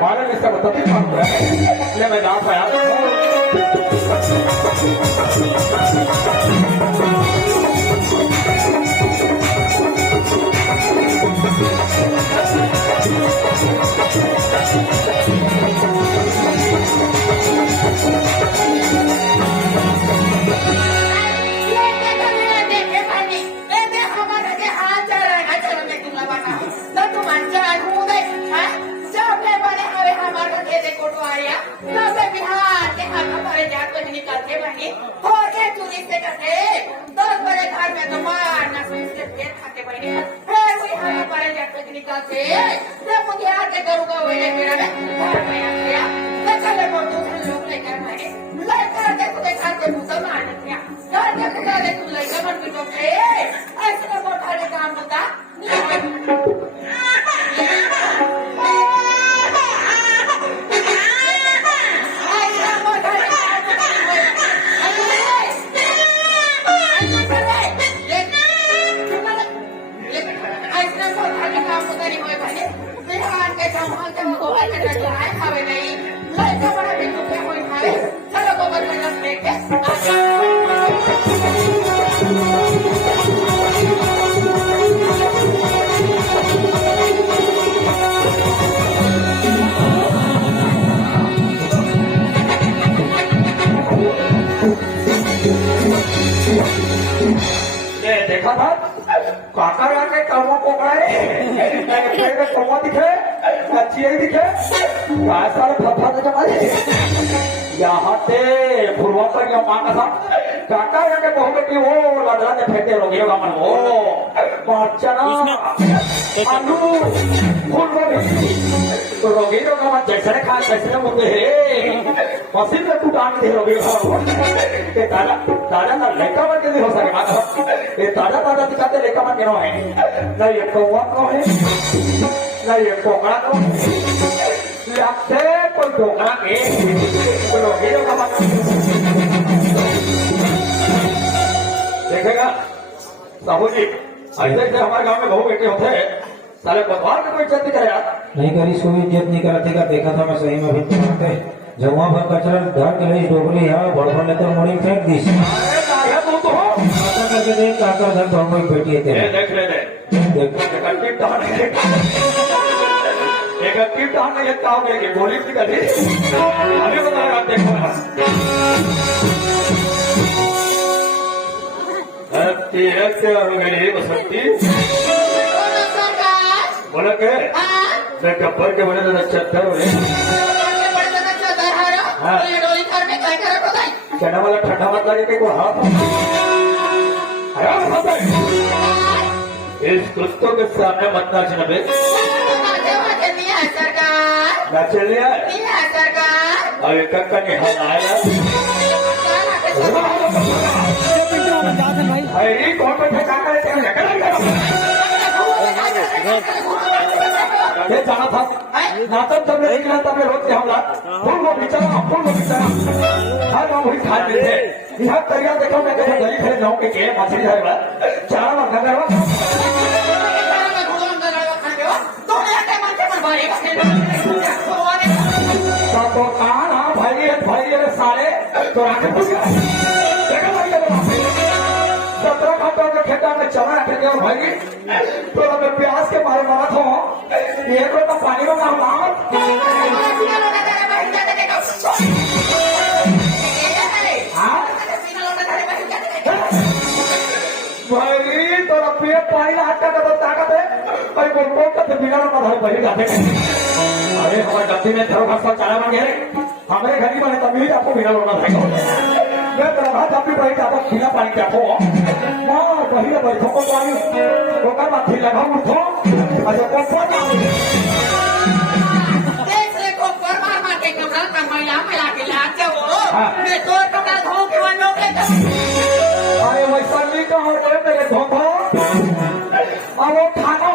बारे में सब बताते ले मैं जा पाया देखा था काका के कमो पकड़े कमो दिखे अच्छी दिखे सारे फफा के जमाने यहाँ पे फुलवा पर क्या मांगा था काका के बहु बेटी वो लड़ना ने फेंके रोगी होगा मन वो मरचना आलू फुलवा बेटी तो रोगी होगा मन जैसे खा जैसे मुझे मशीन में तू डाल दे रोगी होगा ये दादा दादा ना लेका मन के हो सके ये दादा दादा दिखाते लेका मन क्यों है ना ये कौवा को है ना ये कोकड़ा को लगते कोई कोकड़ा के तो रोगी होगा मन देखेगा साहू जी ऐसे ऐसे हमारे गांव में बहु बेटे होते हैं साले बतवार की कोई इज्जत नहीं करे यार नहीं करी कोई इज्जत नहीं करती का देखा था मैं सही में भी तुम्हारे जब वहाँ पर कचरा धर के रही डोगरी है बड़बड़ लेकर मोड़ी फेंक दी अरे नाया तू तो ऐसा करके देख काका घर बहु में बेटी है तेरे देख ले दे देख एक टिप डाल नहीं लगता हो गया गोली की गली अभी बता रहा देखो रखते हो गई बसंती बोला के मैं गब्बर के बने तो चद्दर बोले चना वाला ठंडा मत लगे कि को हाथ इस कुत्तों के सामने मत नाचना बे नाचल लिया अरे कक्का ने हाथ आया अरे कौन बैठे काका लेते हैं ये जाना था नाटक तब नहीं किया तब रोज से हमला फूल को बिचारा हर गाँव वही खा लेते यहाँ तैयार देखो मैं कैसे गली खड़े जाऊँ के मछली जाएगा चारा बार खा करवा तो कहा भाई सारे तो आके देखा भाई 17 घंटों के खेता में चला रखे थे भाई तो हमें प्यास के मारे मारा था एक लोटा पानी में ना भाई तो पेट पानी हटा का तो ताकत है भाई बोल तो बिना लोटा धरे बही जाते अरे हमारे डब्बी में धरो खस्ता चारा बन गए हमारे घर की बने तभी आपको बिना लोटा धरेगा मैं तेरा भात अपनी बही आपको खिला पानी क्या हो बही बैठो को पानी वो कर बात खिला हम उठो अच्छा को देख ले को पर मार मार के कमरा का मैला मिला के लाते हो मैं तो कमरा धो के वनो के अरे वैसा नहीं कहो रे मेरे धोखो अब वो खाना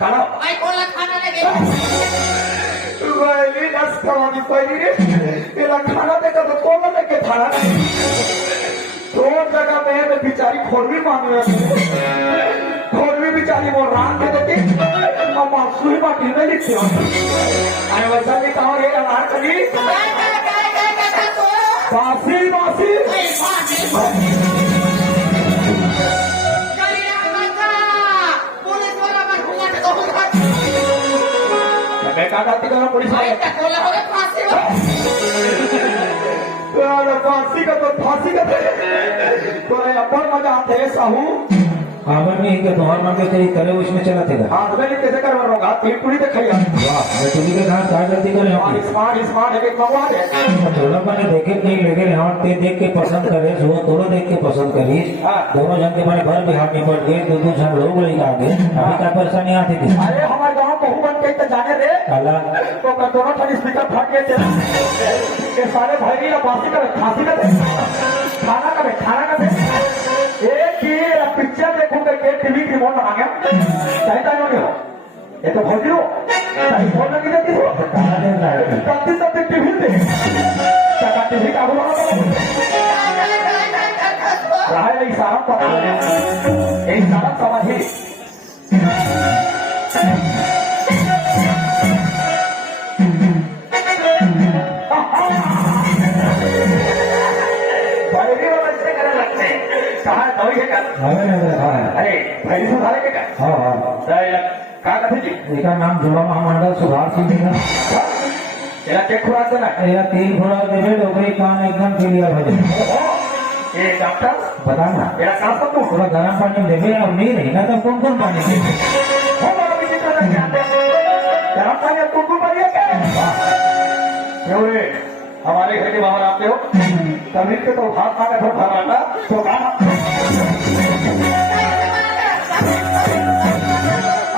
खाना आई कोला खाना लगे वही दस कमानी पड़ी मेरा खाना देखा तो कौन लेके खाना दो जगह में बेचारी खोरवी मांग रही खोरवी भी बिचारी वो रात के देती और मासूही माटी में लिखती हूँ अरे वैसा भी कहो रे अनार कभी फांसी मासी मैं क्या करती करो पुलिस वाले फांसी का तो तो अपन मजा आते है साहू आवर नहीं कि तुम्हारा मन के तेरी करे उसमें चला थे हाथ में कैसे करवा रहा तीन पूरी दिखाई वाह मैं तुम्ही के कहा क्या गलती करे स्मार्ट एक मंगवा दे थोड़ा मैंने देखे नहीं लेके हम ते देख के पसंद करे वो दोनों देख के पसंद करी दोनों जन के मैंने घर बिहार में पड़ गए दो जन लोग लेके आ गए अभी क्या परेशानी आती थी अरे हमारे गाँव बहु बन के जाने रे काला तो दोनों खाली स्पीकर फट गए थे सारे भाई बासी करे खांसी करे खाना करे एक ही पिक्चर देखूंगा के टीवी की रिमोट लगा गया चाहता नहीं हो ये तो भौजी हो सही फोन लगी देती हो कत्ती सब टीवी दे टका टीवी का बोला रहा है इशारा पर इशारा समझी कहा दवाई है क्या अरे भाई सुधारे के क्या क्या कहते जी इसका नाम जुड़ा महामंडल सुधार सिंह का तेरा क्या खुराक देना तेरा 3 खुराक देवे डोगरी कान एकदम क्लियर हो जाए ये डॉक्टर बता ना तेरा काम सब तू थोड़ा गर्म पानी देवे और नहीं रही ना तो कौन पानी देवे गर्म पानी कौन पानी है क्या हमारे घर के बाहर आते हो तभी के तो हाथ मांगे तो घर आता तो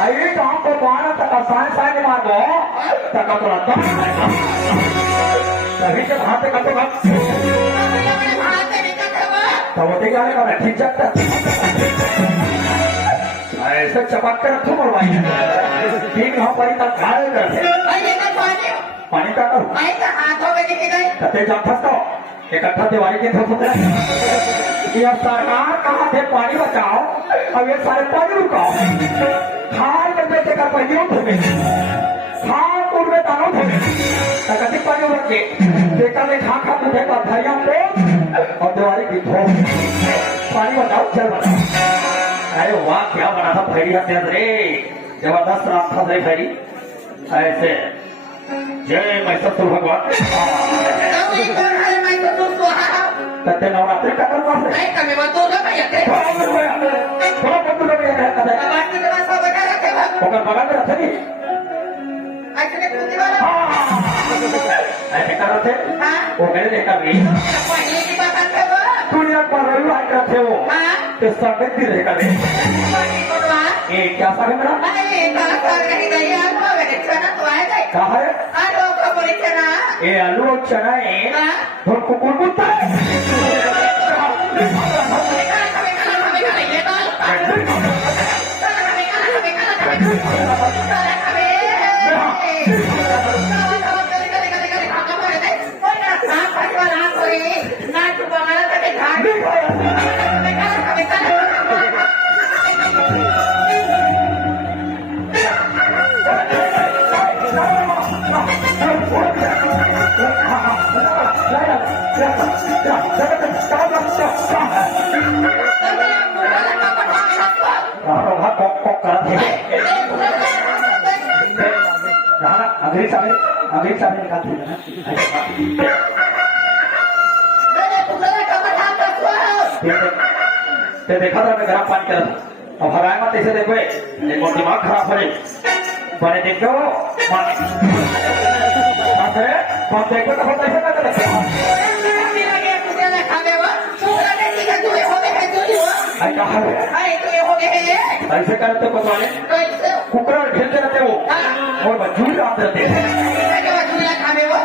आई गाँव को पाना तक साय मार दो तक तो आता तभी से हाथ करते वक्त तो वो क्या का ठीक जाता ऐसे चपक कर रखो मरवाई ठीक वहां पर तक घायल करते पानी का करो कते जाता तो इकट्ठा दिवाली के धप होता है ये सरकार कहा थे पानी बचाओ अब ये सारे पानी रुकाओ खाल में बेचे का पहिए उठे खाल कुल में दानों थे कति पानी उठ के देखा ने खा उठे का भैया पे और दिवाली की धो पानी बचाओ चल बचाओ अरे वाह क्या बना था भैरी हत्या रे जबरदस्त रात था रे भैरी ऐसे जय महिषासुर भगवान कते नवरात्रि का करवा है ओकर बगा में रखे नी ऐसे कर रहे वो कहने देखा भी दुनिया पर रविवार करते हो तो स्वागत भी रहेगा रे ये क्या सारे मेरा कहा है ये आलू और चना है और कुकुर कुत्ता है अगली साल निकाल देखा था मैं गर्म पानी कर अब हराए मत ऐसे देखो एक दिमाग खराब हो बड़े देखो कौन देखो तो हम ऐसे कर ऐसे करते को वाले कुकरा खेलते रहते वो और बच्चू आते रहते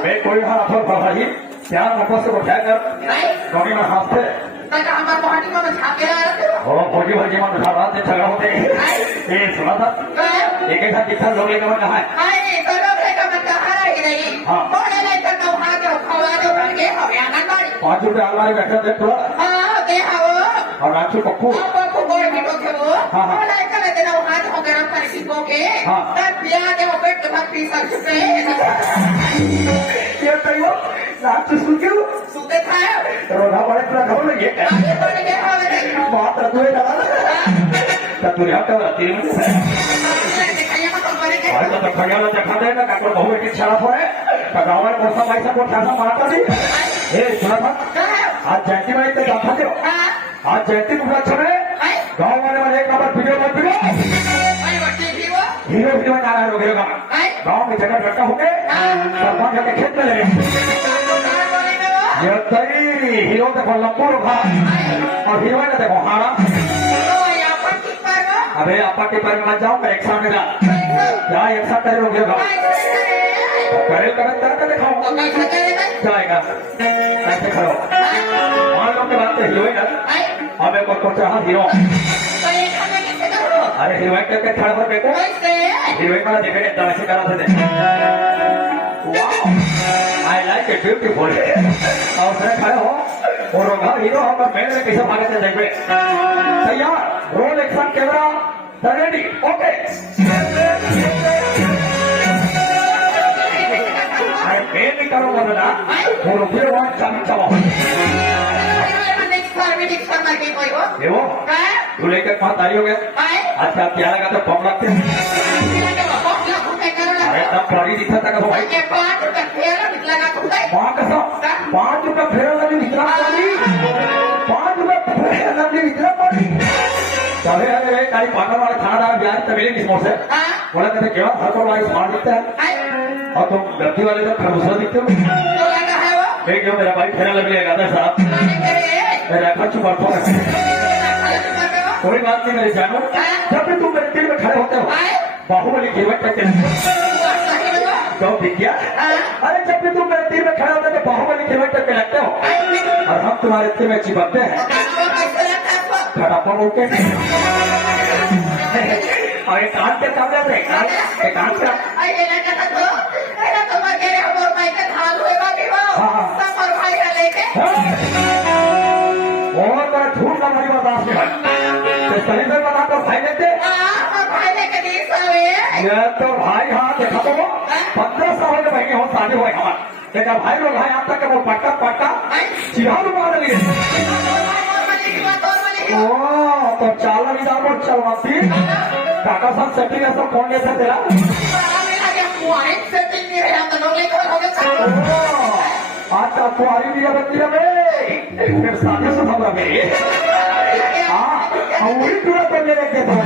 मैं कोई हाथ अफर भाई प्यार वापस से उठाया कर कभी मैं हाथ से फौजी भाजी मन उठा रहा थे झगड़ा होते ये सुना था एक एक कितना लोग लेकर मैं कहा है हाँ 5 रुपये अलमारी बैठा थे थोड़ा और राजू पप्पू हाँ हाँ के हाँ। तब बिया के ओके तुम्हारे पीसा चुके ये कहियो नाच सुक्यू सुते था रोना पड़े पूरा खबर लगे आगे बढ़ के हवे बात रतुए डाला ततुरे हट तेरे में दिखाइए मत करे के भाई तो खड़िया में देखा दे ना काको बहु बेटी छाड़ा पड़े गांव में कोसा भाई सब कोसा मारता दी ए सुना था आज जयंती में तो जाता दे आज जयंती पूरा छने गांव वाले एक नंबर वीडियो मत वीडियो हीरो वीडियो बना रहा है हीरो का गांव में जगह इकट्ठा होके सरपंच के खेत में लगे ये तरी हीरो देखो लंबू रखा और हीरोइन देखो हाड़ा अबे आपा के पर मत जाओ मैं एक सामने जा क्या एक साथ करे लोग करे तरह दिखाओ जाएगा ऐसे करो मान लो के बात हीरोइन हमें को चाह हीरो अरे हीरोइन के खड़ा हो देखो हीरोइन वाला देखे नहीं ऐसे करा था आई लाइक इट ब्यूटीफुल और मैं खड़े हो और घर हीरो होकर मेरे में कैसे भागे थे देखे तैयार roll action camera ready okay अरे पेन नहीं करो बोलना वो रुपये वहाँ चाबी चाबा ये वो तू लेकर कहाँ तारी हो गया अच्छा क्या लगा तो फॉर्म रखते अरे तब गाड़ी दिखा था भाई वहाँ कसम 5 रुपया फेरा लगी इतना पड़ी 5 रुपया फेरा लगी इतना पड़ी चले अरे काली पागल वाला खाना डाल ब्याज तबेले किस मोड़ से बोला कहते क्यों हर को वाली स्मार्ट दिखता है और तुम गलती वाले तो खरबूजा दिखते हो मैं क्यों मेरा भाई फेरा लग लेगा साहब मैं रखा चुका कोई बात नहीं मेरे जानू जब भी तुम मेरे दिल में खड़े होते हो बाहुबली कीमत करके क्यों दिख गया अरे जब भी तुम मेरे दिल में खड़े होते हो बाहुबली कीमत करके लगते हो और हम तुम्हारे दिल में चिपकते हैं खटापा बोलते हैं और एक कान के सामने से एक कान से और बड़ा झूठ का मरी बर्दाश्त नहीं तो सही से बना तो भाई लेते ये तो भाई हाँ देखा तो 15 साल के महीने हो शादी हुए हमारे देखा भाई लोग भाई आप तक वो पट्टा पट्टा चिढ़ा लुका लगे ओ तो चाला नहीं दाम और चलवाती काका साहब सेटिंग है सब कौन लेता तेरा आज का कुआरी भी बच्ची रहे फिर शादी से हम रहे हाँ वही पूरा कर ले रखे थे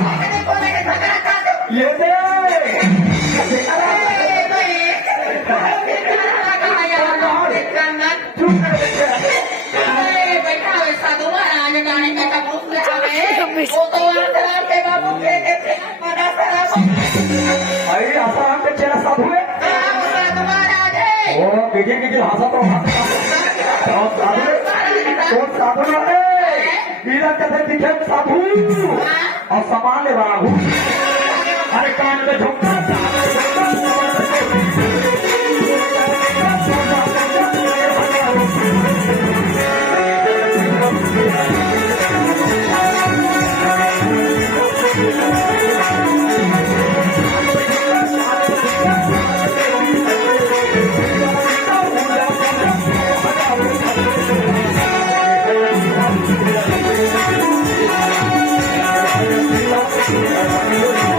ये दे अरे असा आमचे चेहरा साधू है ओ किती किती हसत तो साधू नव्हे वीरा कथे दिखे साधू और समान बाबू अरे कान में झुमका Thank you.